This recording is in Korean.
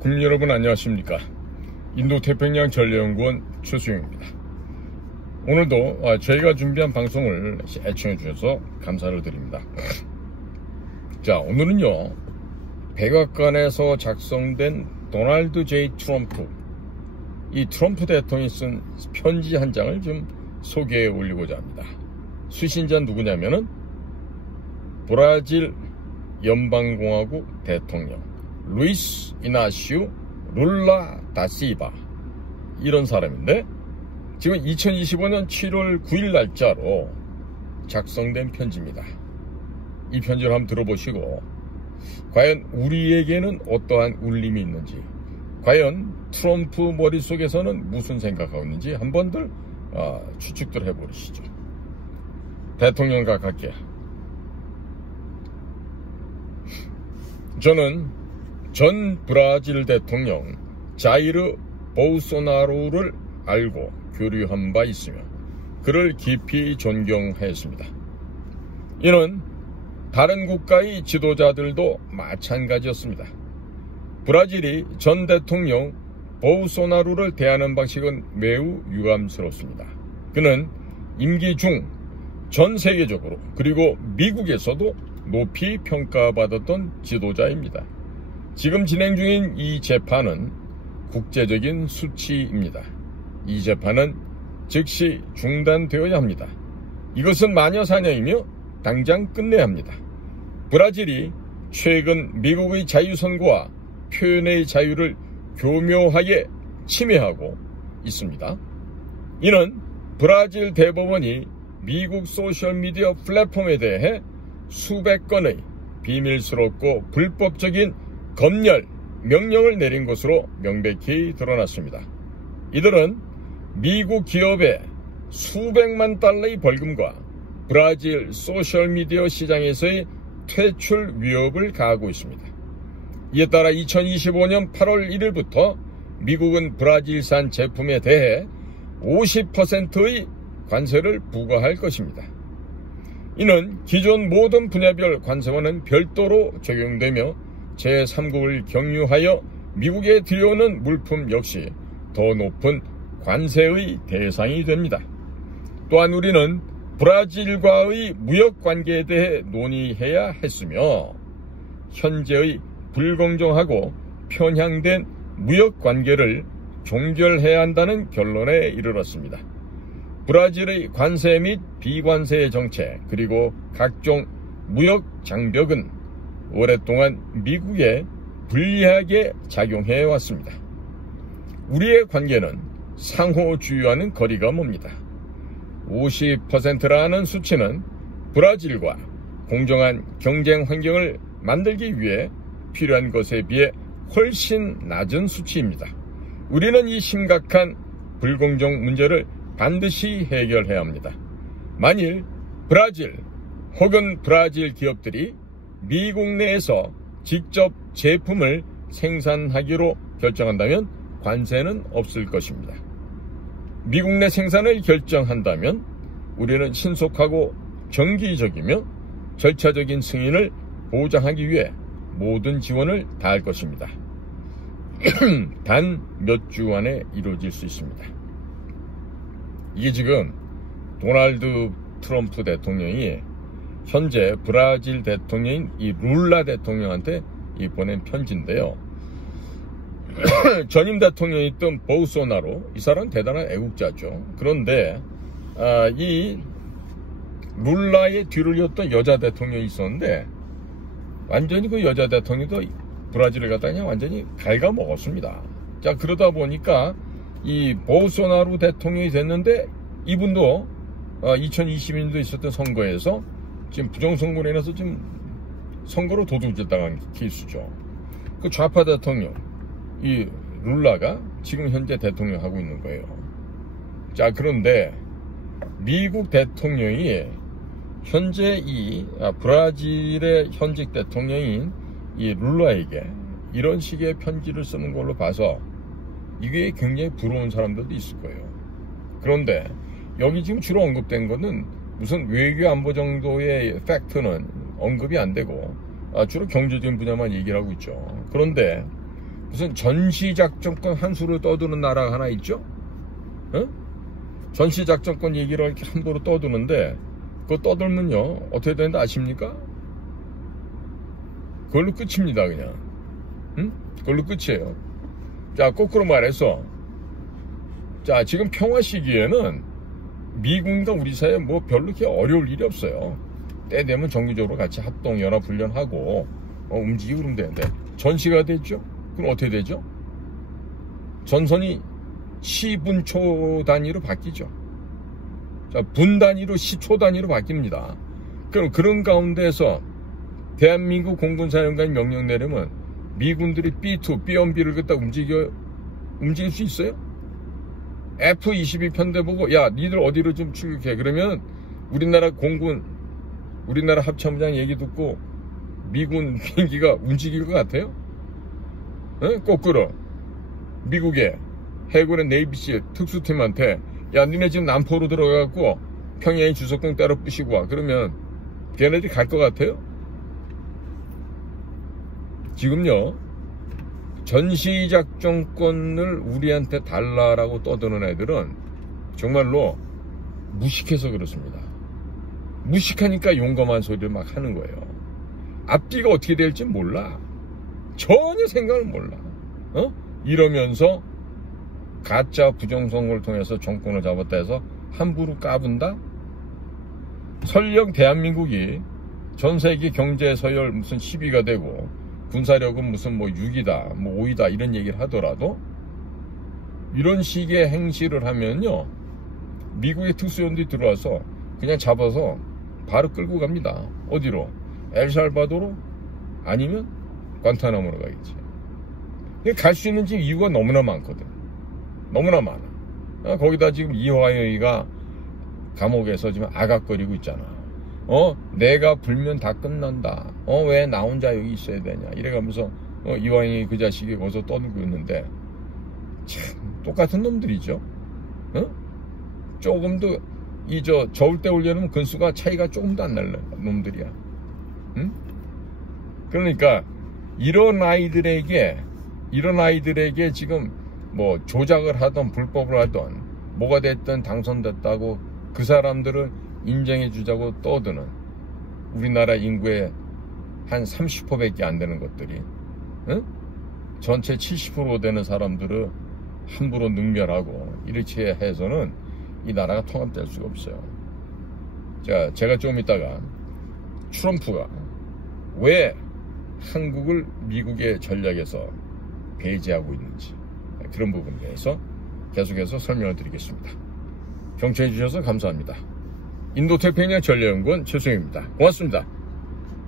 국민 여러분 안녕하십니까. 인도태평양 전략연구원 최수영입니다. 오늘도 저희가 준비한 방송을 애청해 주셔서 감사를 드립니다. 자, 오늘은요, 백악관에서 작성된 도널드 J. 트럼프, 이 트럼프 대통령이 쓴 편지 한 장을 좀 소개해 올리고자 합니다. 수신자 누구냐면은 브라질 연방공화국 대통령 루이스 이나시우 룰라 다 실바, 이런 사람인데 지금 2025년 7월 9일 날짜로 작성된 편지입니다. 이 편지를 한번 들어보시고 과연 우리에게는 어떠한 울림이 있는지, 과연 트럼프 머릿속에서는 무슨 생각하고 있는지 한번들 추측들 해보시죠. 대통령과 갈게요. 저는 전 브라질 대통령 자이르 보우소나로를 알고 교류한 바 있으며 그를 깊이 존경하였습니다. 이는 다른 국가의 지도자들도 마찬가지였습니다. 브라질이 전 대통령 보우소나로를 대하는 방식은 매우 유감스럽습니다. 그는 임기 중 전 세계적으로 그리고 미국에서도 높이 평가받았던 지도자입니다. 지금 진행 중인 이 재판은 국제적인 수치입니다. 이 재판은 즉시 중단되어야 합니다. 이것은 마녀사냥이며 당장 끝내야 합니다. 브라질이 최근 미국의 자유선거와 표현의 자유를 교묘하게 침해하고 있습니다. 이는 브라질 대법원이 미국 소셜미디어 플랫폼에 대해 수백 건의 비밀스럽고 불법적인 검열 명령을 내린 것으로 명백히 드러났습니다. 이들은 미국 기업에 수백만 달러의 벌금과 브라질 소셜미디어 시장에서의 퇴출 위협을 가하고 있습니다. 이에 따라 2025년 8월 1일부터 미국은 브라질산 제품에 대해 50%의 관세를 부과할 것입니다. 이는 기존 모든 분야별 관세와는 별도로 적용되며 제3국을 경유하여 미국에 들여오는 물품 역시 더 높은 관세의 대상이 됩니다. 또한 우리는 브라질과의 무역관계에 대해 논의해야 했으며 현재의 불공정하고 편향된 무역관계를 종결해야 한다는 결론에 이르렀습니다. 브라질의 관세 및 비관세 정책 그리고 각종 무역 장벽은 오랫동안 미국에 불리하게 작용해 왔습니다. 우리의 관계는 상호주의와는 거리가 멉니다. 50%라는 수치는 브라질과 공정한 경쟁 환경을 만들기 위해 필요한 것에 비해 훨씬 낮은 수치입니다. 우리는 이 심각한 불공정 문제를 반드시 해결해야 합니다. 만일 브라질 혹은 브라질 기업들이 미국 내에서 직접 제품을 생산하기로 결정한다면 관세는 없을 것입니다. 미국 내 생산을 결정한다면 우리는 신속하고 정기적이며 절차적인 승인을 보장하기 위해 모든 지원을 다할 것입니다. 단 몇 주 안에 이루어질 수 있습니다. 이게 지금 도널드 트럼프 대통령이 현재 브라질 대통령인 이 룰라 대통령한테 보낸 편지인데요. 전임 대통령이 있던 보우소나로, 이 사람은 대단한 애국자죠. 그런데 이 룰라의 뒤를 이었던 여자 대통령이 있었는데 완전히 그 여자 대통령도 브라질을 갖다 그냥 완전히 갉아먹었습니다. 자, 그러다 보니까 이 보우소나루 대통령이 됐는데 이분도 2020년도 있었던 선거에서 지금 부정선거로 인해서 지금 선거로 도둑질당한 케이스죠. 그 좌파 대통령 이 룰라가 지금 현재 대통령 하고 있는 거예요. 자, 그런데 미국 대통령이 현재 이 브라질의 현직 대통령인 이 룰라에게 이런 식의 편지를 쓰는 걸로 봐서 이게 굉장히 부러운 사람들도 있을 거예요. 그런데 여기 지금 주로 언급된 거는 무슨 외교 안보 정도의 팩트는 언급이 안 되고 주로 경제적인 분야만 얘기를 하고 있죠. 그런데 무슨 전시작전권 한 수로 떠드는 나라가 하나 있죠? 어? 전시작전권 얘기를 이렇게 함부로 떠드는데, 그거 떠들면요, 어떻게 되는지 아십니까? 그걸로 끝입니다, 그냥. 응? 그걸로 끝이에요. 자, 거꾸로 말해서, 자, 지금 평화 시기에는 미군과 우리 사이에 뭐 별로 이렇게 어려울 일이 없어요. 때 되면 정기적으로 같이 합동, 연합 훈련하고, 움직이고 그러면 되는데, 전시가 되죠? 그럼 어떻게 되죠? 전선이 시분초 단위로 바뀌죠. 자, 분 단위로 시초 단위로 바뀝니다. 그럼 그런 가운데서 대한민국 공군사령관이 명령 내리면 미군들이 B2, B1B를 갖다 움직일 수 있어요? F-22 편대 보고, 야, 니들 어디로 좀 출격해. 그러면 우리나라 공군, 우리나라 합참장 얘기 듣고 미군 비행기가 움직일 것 같아요? 에? 거꾸로 미국의 해군의 네이비실 특수팀한테, 야, 니네 지금 남포로 들어가갖고 평양의 주석궁 따로 부시고 와. 그러면 걔네들이 갈 것 같아요? 지금요, 전시작전권을 우리한테 달라라고 떠드는 애들은 정말로 무식해서 그렇습니다. 무식하니까 용감한 소리를 막 하는 거예요. 앞뒤가 어떻게 될지 몰라. 전혀 생각을 몰라. 이러면서 가짜 부정선거를 통해서 정권을 잡았다 해서 함부로 까분다? 설령 대한민국이 전세계 경제 서열 무슨 10위가 되고 군사력은 무슨 뭐 6위다, 뭐 5위다 이런 얘기를 하더라도 이런 식의 행실을 하면요, 미국의 특수연들이 들어와서 그냥 잡아서 바로 끌고 갑니다. 어디로? 엘살바도로? 아니면 관타나모로 가겠지. 갈 수 있는 지금 이유가 너무나 많거든. 너무나 많아. 거기다 지금 이화영이가 감옥에서 지금 아각거리고 있잖아. 내가 불면 다 끝난다. 왜 나 혼자 여기 있어야 되냐. 이래가면서 이화영이 그 자식이 거기서 떠들고 있는데, 참 똑같은 놈들이죠. 조금도 저울 때 올려놓으면 근수가 차이가 조금도 안 날 놈들이야. 응? 그러니까 이런 아이들에게 지금 뭐 조작을 하던 불법을 하던 뭐가 됐든 당선됐다고 그 사람들을 인정해 주자고 떠드는 우리나라 인구의 한 30%밖에 안 되는 것들이, 응? 전체 70% 되는 사람들을 함부로 능멸하고 이렇게 해서는 이 나라가 통합될 수가 없어요. 자, 제가 좀 이따가 트럼프가 왜 한국을 미국의 전략에서 배제하고 있는지, 그런 부분에 대해서 계속해서 설명을 드리겠습니다. 경청해 주셔서 감사합니다. 인도태평양 전략연구원 최승입니다. 고맙습니다.